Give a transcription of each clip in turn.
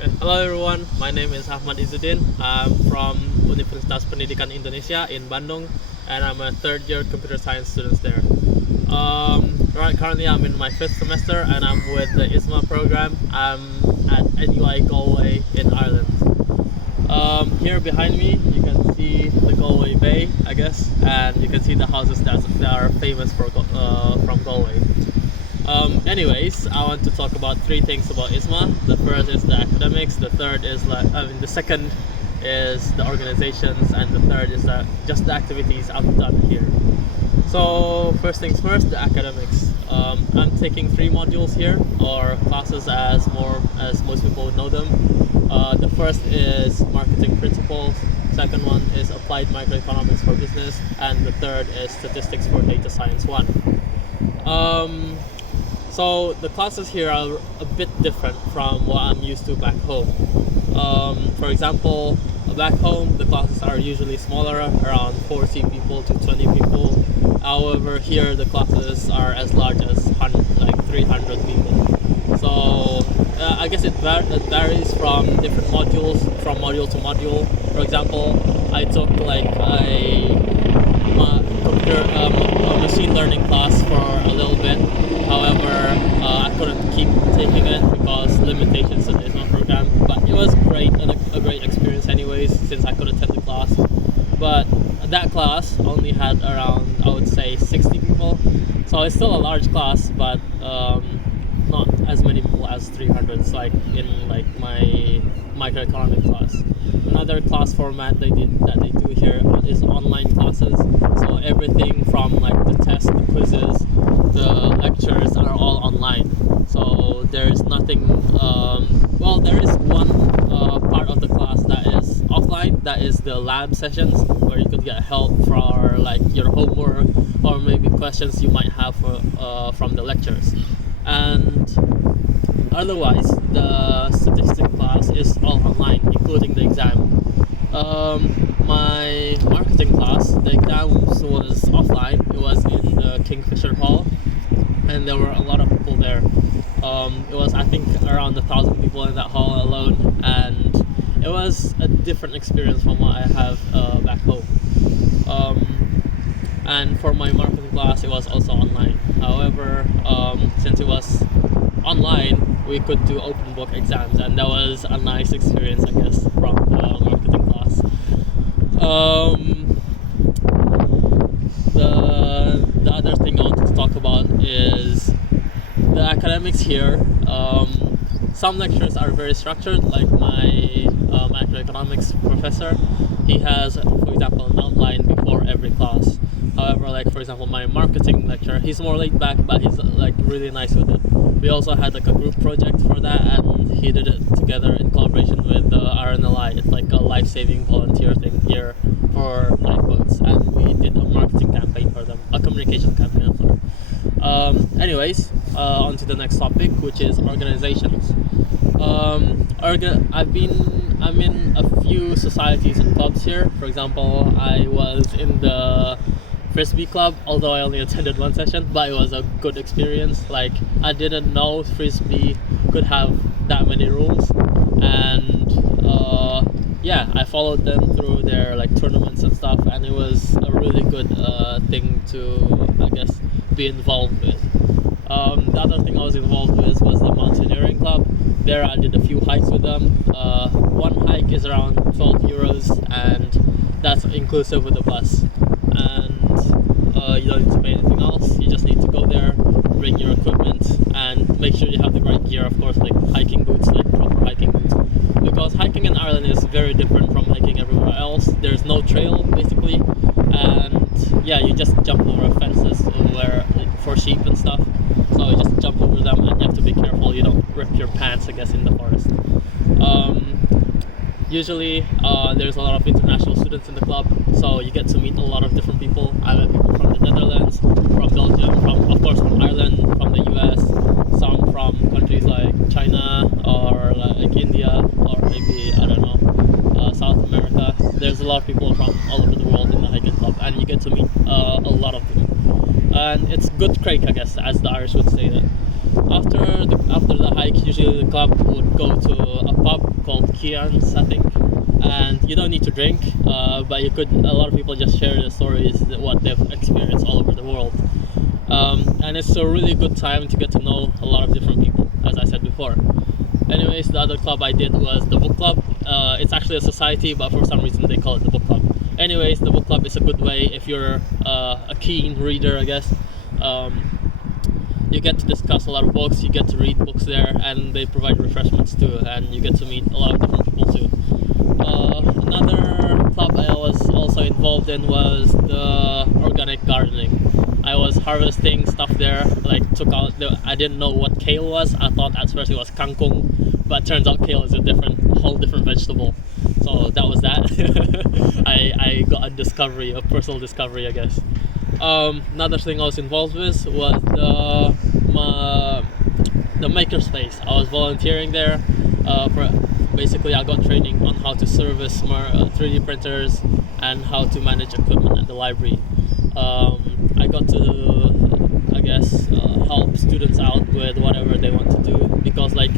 Hello everyone, my name is Ahmad Izzuddin. I'm from Universitas Pendidikan Indonesia in Bandung, and I'm a third year computer science student there. Currently I'm in my fifth semester and I'm with the ISMA program. I'm at NUI Galway in Ireland. Here behind me you can see the Galway Bay, I guess, and you can see the houses that are famous from Galway. Anyways, I want to talk about three things about ISMA. The first is the academics, the second is the organizations, and the third is just the activities I've done here. So first things first, the academics. I'm taking three modules here, or classes as most people would know them. The first is marketing principles, second one is applied microeconomics for business, and the third is statistics for data science 1. So the classes here are a bit different from what I'm used to back home. For example, back home the classes are usually smaller, around 40 people to 20 people. However, here the classes are as large as 300 people. So I guess it varies from different modules, from module to module. For example, I took a machine learning class for a little bit. However, I couldn't keep taking it because limitations in the ISMA program. But it was great and a great experience anyways, since I could attend the class. But that class only had around, I would say, 60 people. So it's still a large class, but not as many people as 300. It's like in my microeconomic class. Another class format that they do here is online classes. So everything from the tests, the quizzes, the lectures are all online. So there's nothing. There is one part of the class that is offline. That is the lab sessions, where you could get help for your homework or maybe questions you might have from the lectures. And otherwise, the statistics class is all online, including the exam. My marketing class, the exam was offline. It was in the Kingfisher Hall, and there were a lot of people there. It was, I think, around 1,000 people in that hall alone, and it was a different experience from what I have back home. And for my marketing class, it was also online. However, since it was online, we could do open book exams, and that was a nice experience, I guess, from the marketing class. The other thing I wanted to talk about is the academics here. Some lectures are very structured, like my macroeconomics professor. He has, for example, an outline before every class. However, for example, my marketing lecturer, he's more laid back, but he's really nice with it. We also had a group project for that, and he did it together in collaboration with RNLI. It's like a life-saving volunteer thing here for lifeboats, and we did a marketing campaign for them, a communication campaign for them. On to the next topic, which is organizations. I'm in a few societies and clubs here. For example, I was in the Frisbee club, although I only attended one session, but it was a good experience. I didn't know Frisbee could have that many rules, and I followed them through their tournaments and stuff, and it was a really good thing to, I guess, be involved with. The other thing I was involved with was the mountaineering club. There I did a few hikes with them. One hike is around 12 euros, and that's inclusive with the bus. And you don't need to pay anything else. You just need to go there, bring your equipment, and make sure you have the right gear, of course, like hiking boots, proper hiking boots. Because hiking in Ireland is very different from hiking everywhere else. There's no trail, basically, and you just jump over fences for sheep and stuff. So you just jump over them, and you have to be careful you don't rip your pants, I guess, in the forest. Usually, there's a lot of international students in the club, so you get to meet a lot of different people. I met people from the Netherlands, from Belgium, from Ireland, from the US, some from countries like China or India, or maybe, I don't know, South America. There's a lot of people from all over the world in the hiking club, and you get to meet a lot of them. And it's good crack, I guess, as the Irish would say that. After the hike, usually the club would go to a pub kians, I think, and you don't need to drink, but you could. A lot of people just share their stories, what they've experienced all over the world, and it's a really good time to get to know a lot of different people, as I said before. Anyways, the other club I did was the book club. It's actually a society, but for some reason they call it the book club. Anyways, the book club is a good way if you're a keen reader, I guess. You get to discuss a lot of books, you get to read books there, and they provide refreshments too, and you get to meet a lot of different people too. Another club I was also involved in was the organic gardening. I was harvesting stuff there, like I didn't know what kale was. I thought at first it was kangkung, but turns out kale is a whole different vegetable. So that was that. I got a personal discovery, I guess. Another thing I was involved with was the makerspace. I was volunteering there. Basically, I got training on how to service 3D printers and how to manage equipment at the library. I got to, I guess, help students out with whatever they want to do, because like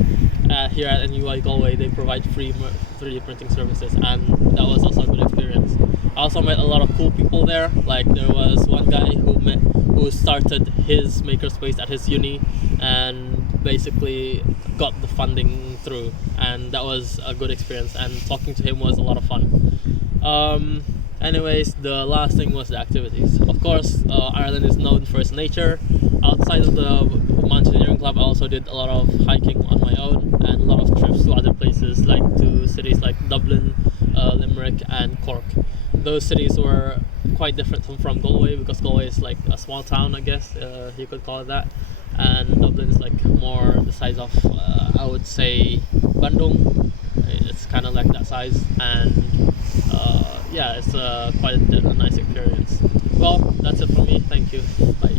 here at NUI Galway they provide free 3D printing services, and that was also a good experience. I also met a lot of cool people there. Like there was one guy who started his makerspace at his uni and basically got the funding through, and that was a good experience, and talking to him was a lot of fun. Anyways, the last thing was the activities. Of course, Ireland is known for its nature. Outside of the mountaineering club, I also did a lot of hiking on my own and a lot of trips to other places, like to cities like Dublin, Limerick and Cork. Those cities were quite different from Galway, because Galway is like a small town, I guess, you could call it that. And Dublin is like more the size of, I would say, Bandung. It's kind of like that size, and yeah, it's quite a nice experience. Well, that's it from me. Thank you. Bye.